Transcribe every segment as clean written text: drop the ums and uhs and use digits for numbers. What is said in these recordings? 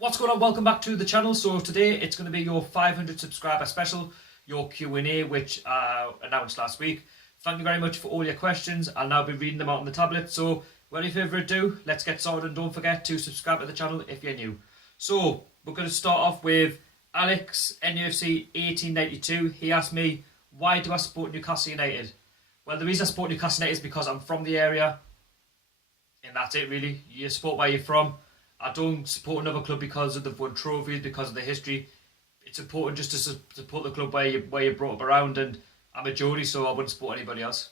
What's going on? Welcome back to the channel. So today it's going to be your 500 subscriber special, your Q&A, which announced last week. Thank you very much for all your questions. I'll now be reading them out on the tablet. So without further ado, let's get started, and don't forget to subscribe to the channel if you're new. So we're going to start off with Alex, NUFC 1892. He asked me, why do I support Newcastle United? Well, the reason I support Newcastle United is because I'm from the area, and that's it really. You support where you're from. I don't support another club because of the won trophies, because of the history. It's important just to support the club where you're brought up around, and I'm a Geordie, so I wouldn't support anybody else.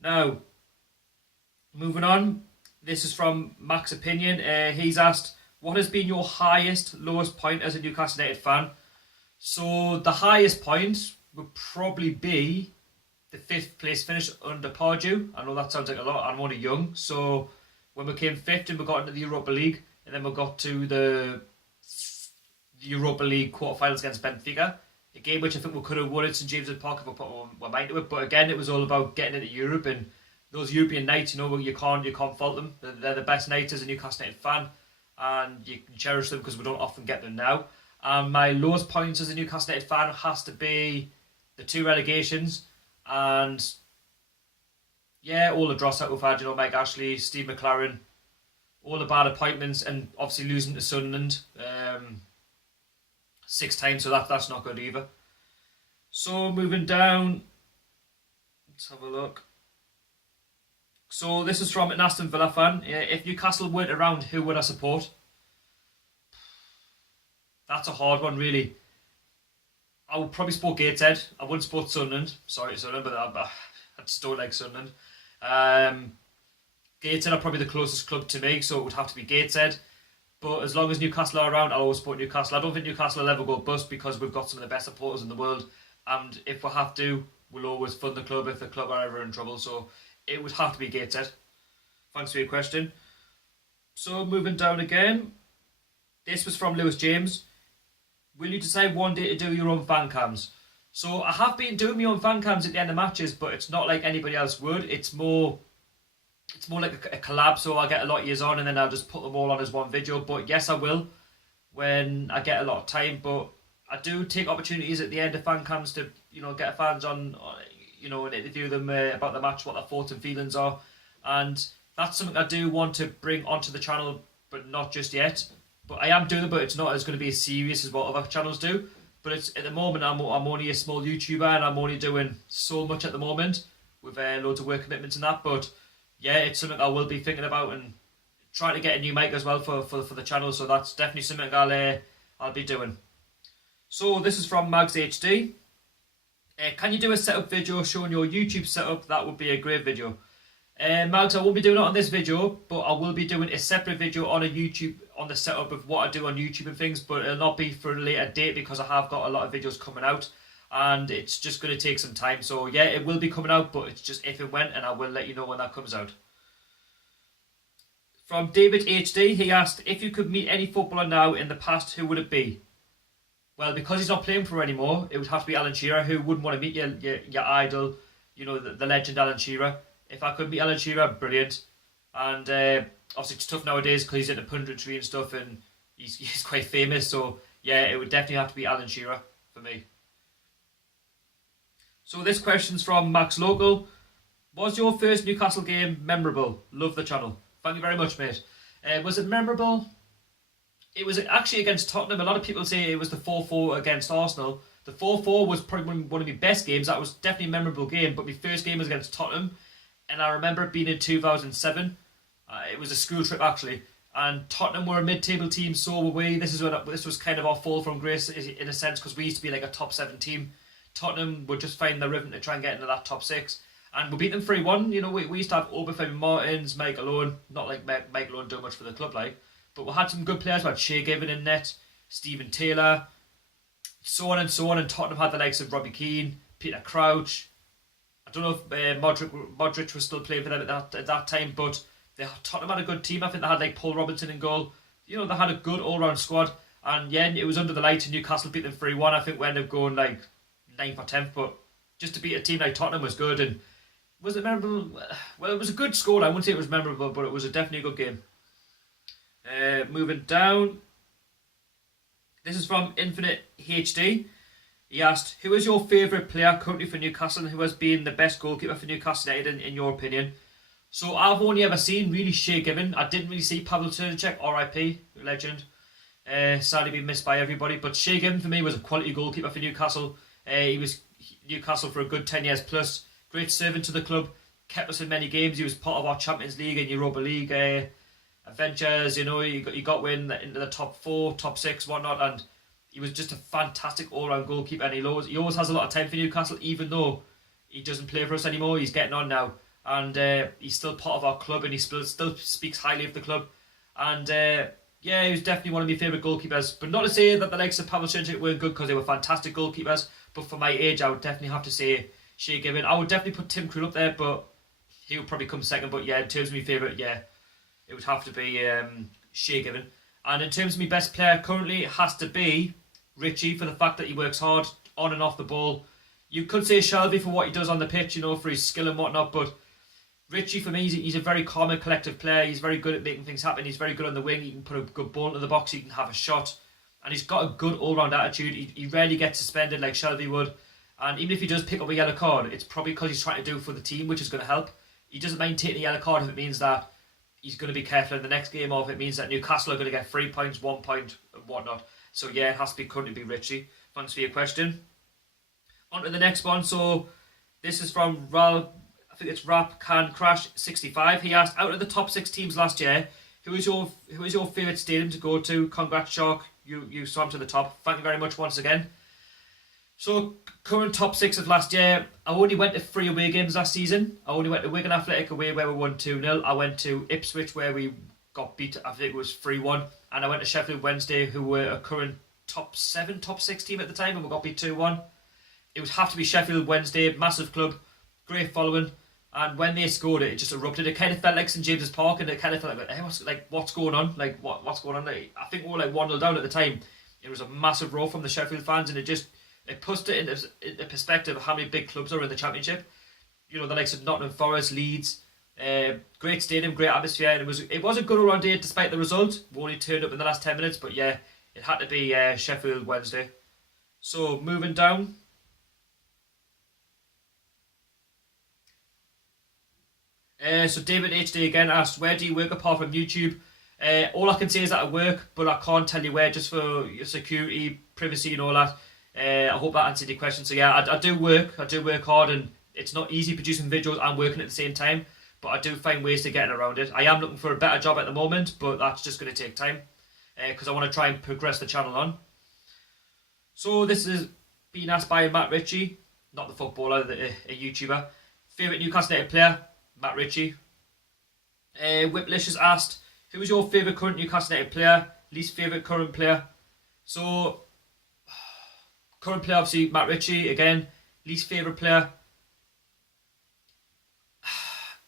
Now, moving on. This is from Mac's Opinion. He's asked, what has been your highest, lowest point as a Newcastle United fan? So the highest point would probably be the 5th place finish under Pardew. I know that sounds like a lot. I'm only young, so when we came 5th and we got into the Europa League, and then we got to the Europa League quarterfinals against Benfica, a game which I think we could have won at St James's Park if we put our mind to it. But again, it was all about getting into Europe, and those European nights, you can't fault them. They're the best nights as a Newcastle United fan, and you can cherish them because we don't often get them now. My lowest points as a Newcastle United fan has to be the 2 relegations, and yeah, all the dross out we've had, Mike Ashley, Steve McLaren, all the bad appointments, and obviously losing to Sunderland 6 times, so that's not good either. So moving down, let's have a look. So this is from an Aston Villa fan. If Newcastle weren't around, who would I support? That's a hard one, really. I would probably support Gateshead. I wouldn't support Sunderland. Sorry, Sunderland, but I just don't like Sunderland. Gateshead are probably the closest club to me, so it would have to be Gateshead. But as long as Newcastle are around, I'll always support Newcastle. I don't think Newcastle will ever go bust because we've got some of the best supporters in the world, and if we have to, we'll always fund the club if the club are ever in trouble. So it would have to be Gateshead. Thanks for your question. So moving down again, this was from Lewis James. Will you decide one day to do your own fan cams? So I have been doing my own fan cams at the end of matches, but it's not like anybody else would. It's more like a collab, so I'll get a lot of years on and then I'll just put them all on as one video. But yes, I will when I get a lot of time. But I do take opportunities at the end of fan cams to, get fans on, and interview them about the match, what their thoughts and feelings are. And that's something I do want to bring onto the channel, but not just yet. But I am doing it, but it's not as going to be as serious as what other channels do. But it's at the moment, I'm only a small YouTuber, and I'm only doing so much at the moment with loads of work commitments and that. But yeah, it's something I will be thinking about, and trying to get a new mic as well for the channel. So that's definitely something I'll be doing. So this is from Mags HD. Can you do a setup video showing your YouTube setup? That would be a great video. Mags, I won't be doing it on this video, but I will be doing a separate video on YouTube on the setup of what I do on YouTube and things, but it'll not be for a later date because I have got a lot of videos coming out and it's just going to take some time. So yeah, it will be coming out, but it's just if and when, and I will let you know when that comes out. From David HD, he asked, if you could meet any footballer now in the past, who would it be? Well, because he's not playing for anymore, it would have to be Alan Shearer. Who wouldn't want to meet your idol, the legend Alan Shearer? If I could meet Alan Shearer, brilliant. And obviously it's tough nowadays because he's into punditry and stuff, and he's quite famous. So yeah, it would definitely have to be Alan Shearer for me. So this question's from Max Local. Was your first Newcastle game memorable? Love the channel. Thank you very much, mate. Was it memorable? It was actually against Tottenham. A lot of people say it was the 4-4 against Arsenal. The 4-4 was probably one of my best games. That was definitely a memorable game. But my first game was against Tottenham. And I remember it being in 2007. It was a school trip actually, and Tottenham were a mid-table team, so were we. This was kind of our fall from grace in a sense, because we used to be like a top 7 team. Tottenham would just find the rhythm to try and get into that top 6, and we beat them 3-1. We used to have Obafemi Martins, Michael Owen. Not like Michael Owen doing much for the club, but we had some good players. We had Shea Given in net, Stephen Taylor, so on and so on. And Tottenham had the likes of Robbie Keane, Peter Crouch. I don't know if Modric was still playing for them at that time, but Tottenham had a good team. I think they had like Paul Robinson in goal. They had a good all-round squad. And yeah, it was under the lights, and Newcastle beat them 3-1. I think we ended up going like 9th or 10th, but just to beat a team like Tottenham was good. And was it memorable? Well, it was a good score. I wouldn't say it was memorable, but it was definitely a good game. Moving down, This is from Infinite HD. He asked, who is your favourite player currently for Newcastle and who has been the best goalkeeper for Newcastle United in your opinion? So I've only ever seen really Shea Given. I didn't really see Pavel Turnacek, RIP, legend. Sadly been missed by everybody. But Shea Given for me was a quality goalkeeper for Newcastle. He was Newcastle for a good 10 years plus. Great servant to the club. Kept us in many games. He was part of our Champions League and Europa League adventures. You know, he got win into the top 4, top 6, whatnot, and he was just a fantastic all-round goalkeeper. And he always has a lot of time for Newcastle, even though he doesn't play for us anymore. He's getting on now, and he's still part of our club, and he still speaks highly of the club. And yeah, he was definitely one of my favourite goalkeepers. But not to say that the likes of Pavel Turnacek weren't good, because they were fantastic goalkeepers. But for my age, I would definitely have to say Shea Given. I would definitely put Tim Krul up there, but he would probably come second. But yeah, in terms of my favourite, yeah, it would have to be Shea Given. And in terms of my best player currently, it has to be Richie, for the fact that he works hard on and off the ball. You could say Shelby for what he does on the pitch, you know, for his skill and whatnot, but Richie for me, he's a very calm and collective player. He's very good at making things happen. He's very good on the wing. He can put a good ball into the box. He can have a shot. And he's got a good all-round attitude. He rarely gets suspended like Shelby would. And even if he does pick up a yellow card, it's probably because he's trying to do it for the team, which is going to help. He doesn't mind taking a yellow card if it means that he's going to be careful in the next game, or if it means that Newcastle are going to get 3 points, 1 point, and whatnot. So yeah, it has to be currently be Richie. Thanks for your question. On to the next one. So this is from I think it's Rap Can Crash 65. He asked, out of the top 6 teams last year, who is your favourite stadium to go to? Congrats, Shark. You swam to the top. Thank you very much once again. So current top 6 of last year, I only went to 3 away games last season. I only went to Wigan Athletic away where we won 2-0. I went to Ipswich where we got beat, I think it was 3-1. And I went to Sheffield Wednesday, who were a current top 7, top 6 team at the time, and we got beat 2-1. It would have to be Sheffield Wednesday, massive club, great following. And when they scored it just erupted. It kind of felt like St James's Park, and it kind of felt like, hey, what's going on? Like, what's going on? Like, I think we were like 1-0 down at the time. It was a massive roar from the Sheffield fans, and it puts it into perspective of how many big clubs are in the Championship. You know, the likes of Nottingham Forest, Leeds. Great stadium, great atmosphere, and it was a good all-round day despite the result. We only turned up in the last 10 minutes, but yeah, it had to be Sheffield Wednesday. So moving down. So David HD again asked, where do you work apart from YouTube? All I can say is that I work, but I can't tell you where, just for your security, privacy and all that. I hope that answered your question. So yeah, I do work hard, and it's not easy producing videos and working at the same time, but I do find ways to get around it. I am looking for a better job at the moment, but that's just going to take time, because I want to try and progress the channel on. So this is being asked by Matt Ritchie, not the footballer, a YouTuber. Favourite Newcastle United player? Matt Ritchie. Whiplish has asked, who is your favourite current Newcastle United player? Least favourite current player? So, current player, obviously, Matt Ritchie, again. Least favourite player?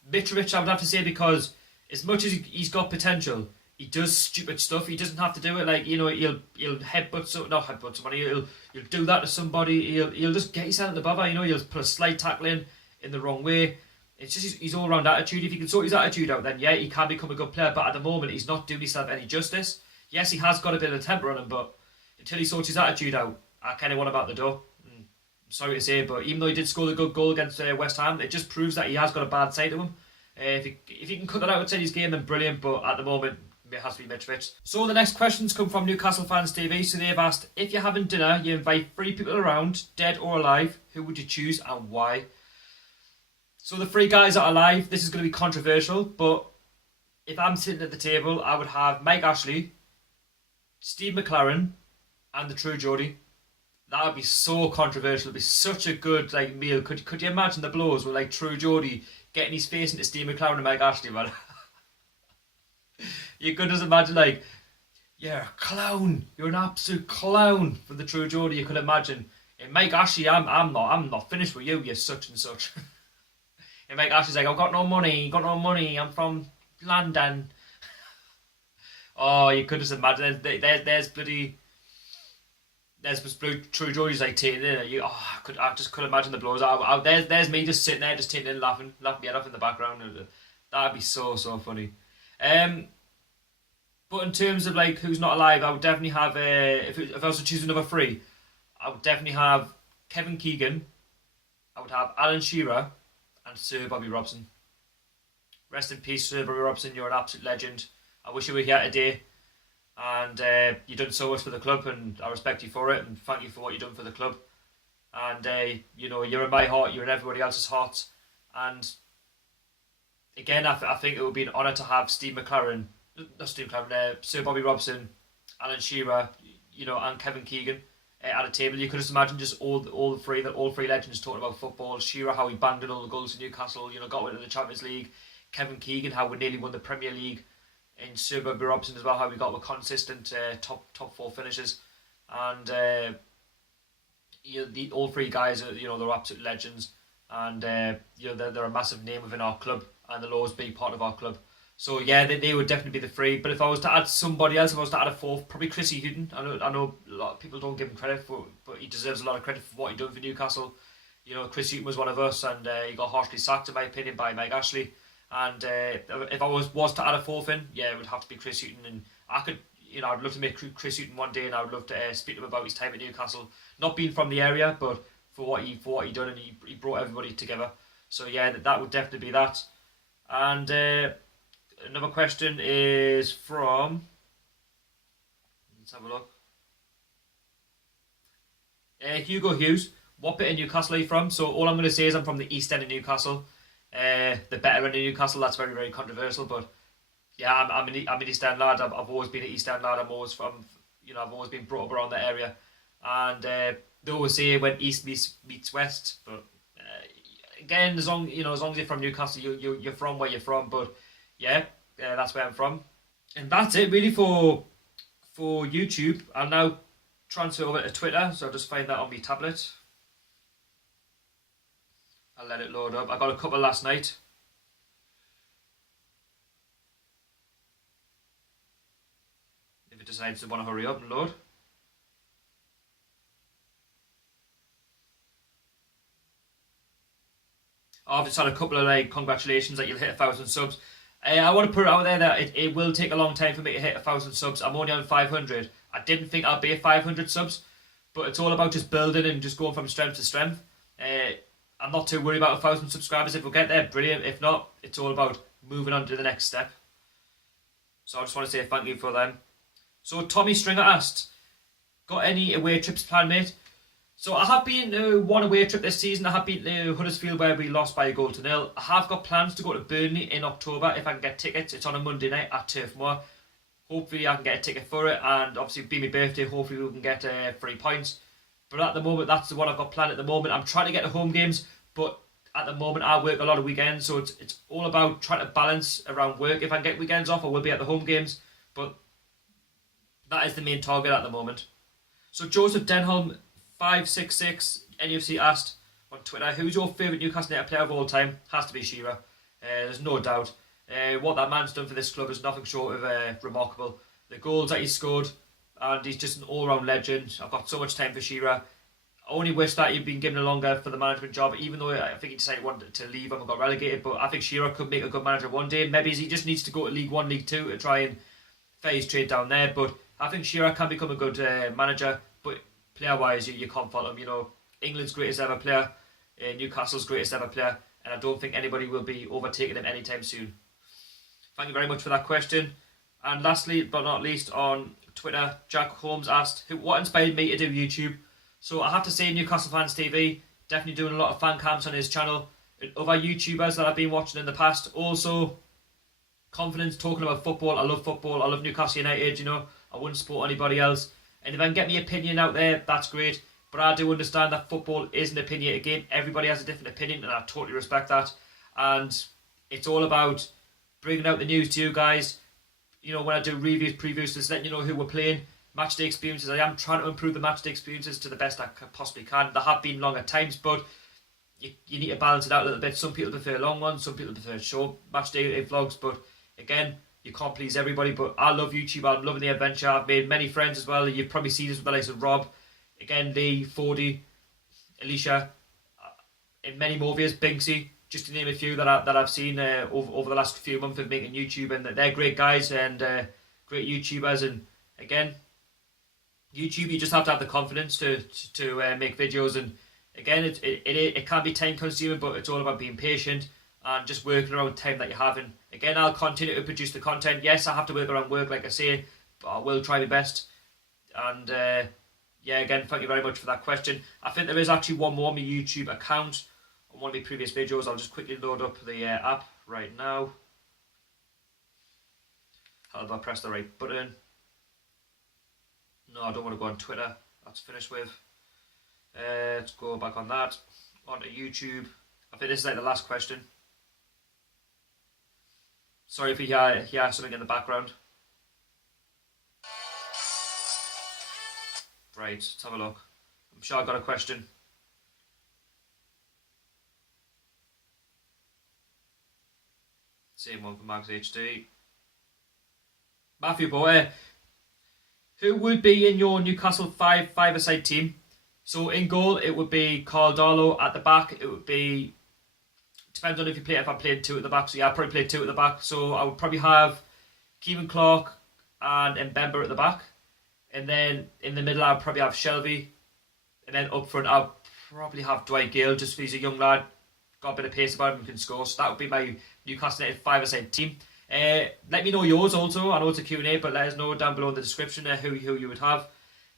Mitrovic, I would have to say, because as much as he's got potential, he does stupid stuff. He doesn't have to do it. Like, you know, he'll headbutt somebody. He'll do that to somebody. He'll just get his hand in the bother. You know, he'll put a slight tackle in the wrong way. It's just his all-round attitude. If he can sort his attitude out, then yeah, he can become a good player. But at the moment, he's not doing himself any justice. Yes, he has got a bit of temper on him, but until he sorts his attitude out, I kind of want him out the door. I'm sorry to say, but even though he did score the good goal against West Ham, it just proves that he has got a bad side to him. If he can cut that out outside his game, then brilliant. But at the moment, it has to be Mitrovic. So the next questions come from Newcastle Fans TV. So they've asked, if you're having dinner, you invite 3 people around, dead or alive, who would you choose and why? So the 3 guys that are alive, this is going to be controversial, but if I'm sitting at the table, I would have Mike Ashley, Steve McLaren, and the True Geordie. That would be so controversial. It'd be such a good meal. Could you imagine the blows with like True Geordie getting his face into Steve McLaren and Mike Ashley, man? You could just imagine you're a clown. You're an absolute clown for the True Geordie. You could imagine. And Mike Ashley, I'm not finished with you. You're such and such. And Mike Ashley's like, I've got no money, I'm from London. Oh, you could just imagine, there's True Geordie's like taking it. I just couldn't imagine the blows. There's me just sitting there, just taking it, laughing my head off in the background. That'd be so funny. But But in terms of like who's not alive, I would definitely have if I was to choose another three, I would definitely have Kevin Keegan, I would have Alan Shearer, and Sir Bobby Robson. Rest in peace, Sir Bobby Robson. You're an absolute legend. I wish you were here today, and you've done so much for the club, and I respect you for it, and thank you for what you've done for the club. And you know, you're in my heart, you're in everybody else's hearts, and again, I think it would be an honour to have Sir Bobby Robson, Alan Shearer, you know, and Kevin Keegan at a table. You could just imagine just all three legends talking about football. Shearer, how he banged in all the goals to Newcastle, you know, got into the Champions League. Kevin Keegan, how we nearly won the Premier League. And Sir Bobby Robson as well, how we got with consistent top four finishes. And you know, all three guys are, you know, they're absolute legends, and you know, they're a massive name within our club, and they'll always be part of our club. So yeah, they would definitely be the three. But if I was to add somebody else, if I was to add a fourth, probably Chrissy Hughton. I know a lot of people don't give him credit for, but he deserves a lot of credit for what he done for Newcastle. You know, Chris Hughton was one of us, and he got harshly sacked, in my opinion, by Mike Ashley. And if I was to add a fourth in, yeah, it would have to be Chris Hughton. And I could, you know, I'd love to meet Chris Hughton one day, and I would love to speak to him about his time at Newcastle. Not being from the area, but for what he done, and he brought everybody together. So yeah, that would definitely be that. And another question is from. Let's have a look. Hugo Hughes. What bit of Newcastle are you from? So all I'm going to say is I'm from the East End of Newcastle. The better end of Newcastle. That's very, very controversial, but yeah, I'm an East End lad. I've always been an East End lad. I'm always from, you know, I've always been brought up around that area, and they always say when East meets West. But again, as long as you're from Newcastle, you're from where you're from. But yeah, that's where I'm from, and that's it really for YouTube. I'll now transfer over to Twitter, so I'll just find that on my tablet. I'll let it load up. I got a couple last night. If it decides to want to hurry up and load. I've just had a couple of like congratulations that you'll hit 1,000 subs. I want to put it out there that it will take a long time for me to hit 1,000 subs. I'm only on 500. I didn't think I'd be at 500 subs, but it's all about just building and just going from strength to strength. I'm not too worried about 1,000 subscribers. If we get there, brilliant. If not, it's all about moving on to the next step. So I just want to say thank you for them. So Tommy Stringer asked, got any away trips planned, mate? So I have been to one away trip this season. I have been to Huddersfield where we lost by 1-0. I have got plans to go to Burnley in October if I can get tickets. It's on a Monday night at Turf Moor. Hopefully I can get a ticket for it, and obviously being my birthday, hopefully we can get 3 points. But at the moment, that's the one I've got planned at the moment. I'm trying to get to home games, but at the moment I work a lot of weekends, so it's all about trying to balance around work. If I can get weekends off, I will be at the home games, but that is the main target at the moment. So Joseph Denholm 566 NUFC asked on Twitter, who's your favourite Newcastle United player of all time? Has to be Shearer. There's no doubt. What that man's done for this club is nothing short of remarkable. The goals that he's scored, and he's just an all-round legend. I've got so much time for Shearer. I only wish that he'd been given a longer for the management job, even though I think he decided he wanted to leave and got relegated. But I think Shearer could make a good manager one day. Maybe he just needs to go to League 1, League 2 to try and fair his trade down there. But I think Shearer can become a good manager. But player-wise, you can't fault him. You know, England's greatest ever player, Newcastle's greatest ever player, and I don't think anybody will be overtaking him anytime soon. Thank you very much for that question. And lastly, but not least, on Twitter, Jack Holmes asked, what inspired me to do YouTube? So I have to say, Newcastle Fans TV, definitely doing a lot of fan cams on his channel. And other YouTubers that I've been watching in the past, also confidence talking about football. I love football. I love Newcastle United, you know. I wouldn't support anybody else. And if I can get my opinion out there, that's great. But I do understand that football is an opinionated game. Everybody has a different opinion, and I totally respect that. And it's all about bringing out the news to you guys. You know, when I do reviews, previews, just letting you know who we're playing. Match day experiences. I am trying to improve the match day experiences to the best I possibly can. There have been long at times, but you need to balance it out a little bit. Some people prefer long ones, some people prefer short match day vlogs, but again, you can't please everybody. But I love YouTube. I'm loving the adventure. I've made many friends as well. You've probably seen this with the likes of Rob, again, Lee, Fordy, Alicia, and many more viewers, Binksy, just to name a few that I've seen over the last few months of making YouTube, and they're great guys, and great YouTubers. And again, YouTube, you just have to have the confidence to make videos. And again, it can be time consuming, but it's all about being patient and just working around time that you have. And again, I'll continue to produce the content. Yes, I have to work around work, like I say, but I will try my best. And yeah, again, thank you very much for that question. I think there is actually one more on my YouTube account on one of my previous videos. I'll just quickly load up the app right now. How do I press the right button? No, I don't want to go on Twitter. That's finished with. Let's go back on that. Onto YouTube. I think this is like the last question. Sorry if you hear something in the background. Right, let's have a look. I'm sure I got a question. Same one for Max HD. Matthew Boy, who would be in your Newcastle five-a-side team? So in goal, it would be Carl Darlow. At the back, it would be, depends on if I played two at the back. So yeah, I probably played two at the back. So I would probably have Kevin Clark and Mbemba at the back. And then in the middle, I'd probably have Shelby. And then up front, I'd probably have Dwight Gale, just because he's a young lad, got a bit of pace about him and can score. So that would be my Newcastle United five-a-side team. Let me know yours also. I know it's a Q&A, but let us know down below in the description who you would have.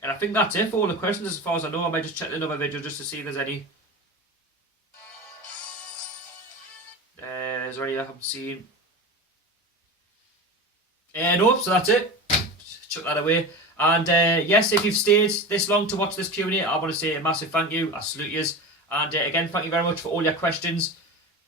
And I think that's it for all the questions as far as I know. I might just check another video just to see if there's any. Is there any I haven't seen? No, so that's it. Chuck that away. And yes, if you've stayed this long to watch this Q&A, I want to say a massive thank you. I salute you. And again, thank you very much for all your questions.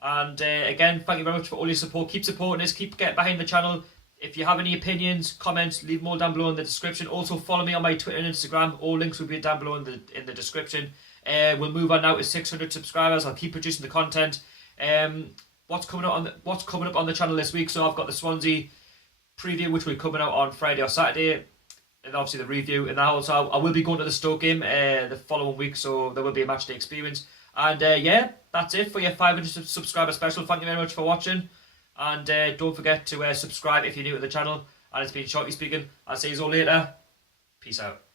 And again, thank you very much for all your support. Keep supporting us. Keep getting behind the channel. If you have any opinions, comments, leave them all down below in the description. Also, follow me on my Twitter and Instagram. All links will be down below in the description. We'll move on now to 600 subscribers. I'll keep producing the content. What's coming up on the channel this week? So I've got the Swansea preview, which will be coming out on Friday or Saturday, and obviously the review. And also, I will be going to the Stoke game the following week, so there will be a match day experience. And yeah, that's it for your 500 subscriber special. Thank you very much for watching. And don't forget to subscribe if you're new to the channel. And it's been Shorty speaking. I'll see you all later. Peace out.